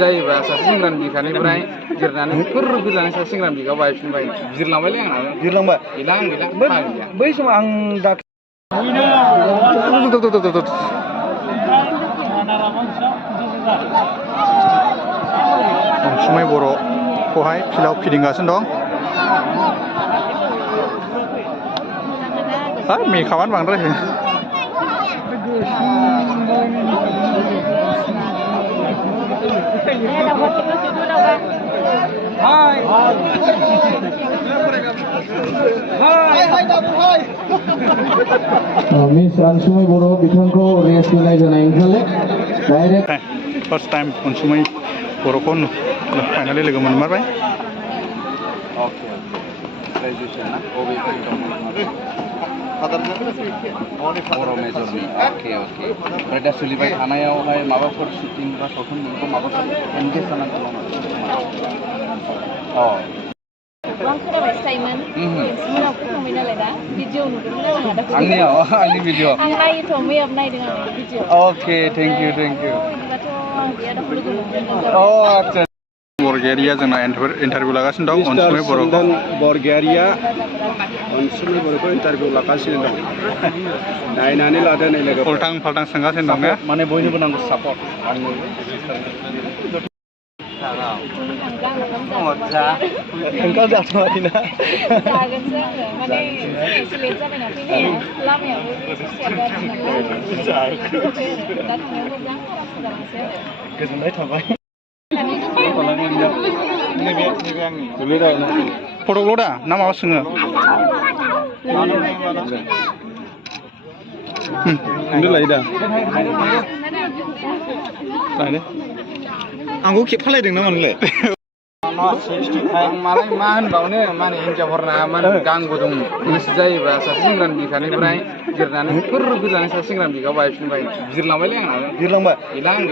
जायोबा सासे सेंग्रानि बिखानिफ्राय गिरनानै फुर गोजानै सासे सेंग्रानि बिखायाव बायफिनबाय बिरलांबायलै आंना बिरलांबाय गैला आं गैला बै समाव आं दा अनसुमै बर'खौहाय फिल्डआव फिदिंगासिनो दं। मेकआपानो बांद्राय मिस अनसुमै बर' बिथांखौ रेस्ट होनाय जानायनिफ्राय डाइरेक्ट फार्स्ट टाइम अनसुमै बर'खौ फाइनालि लोगो मोनमारबाय। बर' मेजरनि अके ओमफ्राय दा सोलिबाय थानायावहाय माबाफोर शुटिं बा सावथुन मोनबा माबाफोर एनगेज जानानै दङ नामा? आं खोनाबाय थायोमोन नोंसिनाव फैखांबाय नालाय दा भिडिअ नुदोंमोन आंनि भिडिअ आं नायोथ' मैयाबो नायदों आं भिडिअ अके थेंक इउ बिदिबाथ' गैया दाखौ लोगो मोनगोन आदसा बरगयारिया जोंना इन्टारभिउ लागासिनो दं। अनसुमै बर'खौ बरगयारिया अनसुमै बर'खौ इन्टारभिउ लागासिनो दं। नायनानै लादो नै लोगो उल्टां फाल्टां सोंगासिनो दं ने माने बयनोबो नांगौ सापर्ट ओंखाम जाथ'वाखैना जागोनसो आङो माने एसे लेट जाबायना फैनाया लामायाबो ससेया गाज्रि नालाय दा थांनायाव मोजां आरामसे जालांसै आरो गोजोननाय थाबाय। फट'ल' दा ना माबा सोङो लायो दा आंखौ खेबखालायदों नामा नोंलाय? मालाय मा होनबावनो माने हिनजावफोरना मा गां गुदुं गोसो जायोबा सासे सेंग्रानि बिखानिफ्राय गिरनानै फुर गोजानै सासे सेंग्रानि बिखायाव बायफिनबाय बिरलांबायलै आंना बिरलांबाय गैला आं